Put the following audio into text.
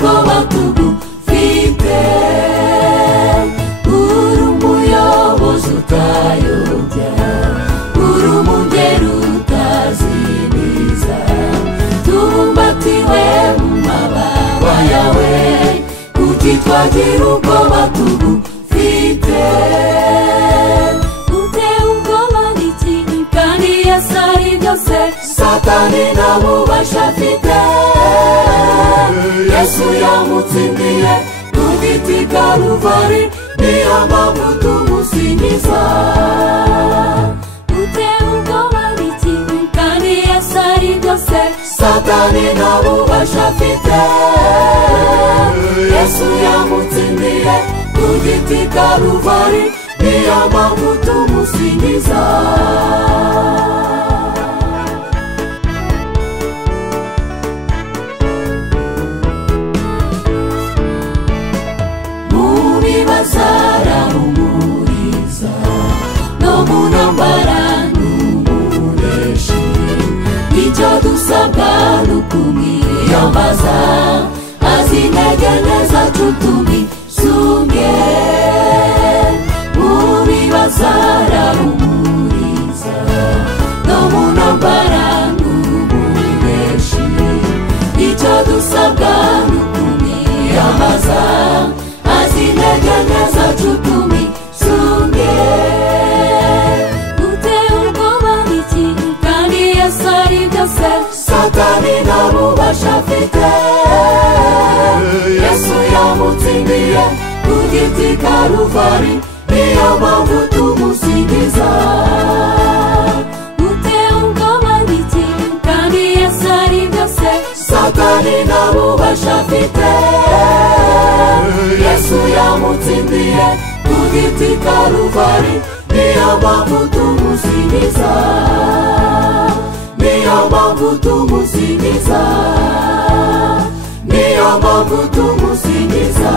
ubwoba tugufite, uri umuyobozi utayobya, uri umungeri utazimiza, tubumbatiwe mu mababa yawe, kuki twagira ubwoba tugufite? Utewe ubwoba n'iki kandi Yesu ari byose, Satani nta bubasha afite, Yesu yamutsindiye ku giti Kaluvari, niyo mpamvu tumusingiza. Utewe ubwoba n'iki kandi Yesu ari byose, Satani nta bubasha afite, Yesu yamutsindiye ku giti Kaluvari, niyo mpamvu tumusingiza. Arahumuriza no mu ntambara n'umuneshi, icyo dusabwa ni ukumwiyambaza, azi intege nke zacu tumisunge, mu bibazo arahumuriza no mu ntambara n'umuneshi, icyo dusabwa ni ukumwiyambaza, intege nke zacu tumisunge. Utewe ubwoba n'iki kandi Yesu ari byose, Satani nta bubasha afite, Yesu yamutsindiye ku giti Kaluvari, niyo mpamvu tumusingiza. Utewe ubwoba n'iki kandi Yesu ari byose, Satani nta bubasha afite, Yesu yamutsindiye ku giti Kaluvari, niyo mpamvu tumusingiza, niyo mpamvu tumusingiza, niyo mpamvu tumusingiza.